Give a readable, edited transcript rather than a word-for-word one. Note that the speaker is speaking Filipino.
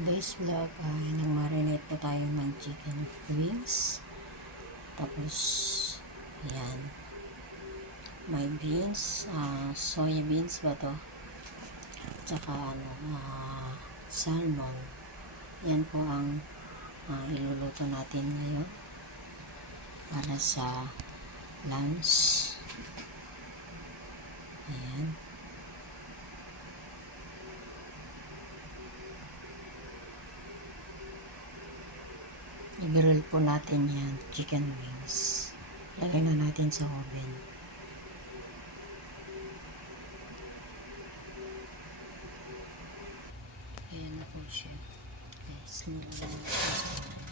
Today's vlog ay nag-marinate po tayo ng chicken wings. Tapos, yan. May beans, soya beans ba to? Tsaka salmon. Yan po ang iluluto natin ngayon para sa lunch. Ayan. I-grill po natin yan, chicken wings. Lagay na natin sa oven. Ayan na po siya. Guys, nilagay na po sa oven.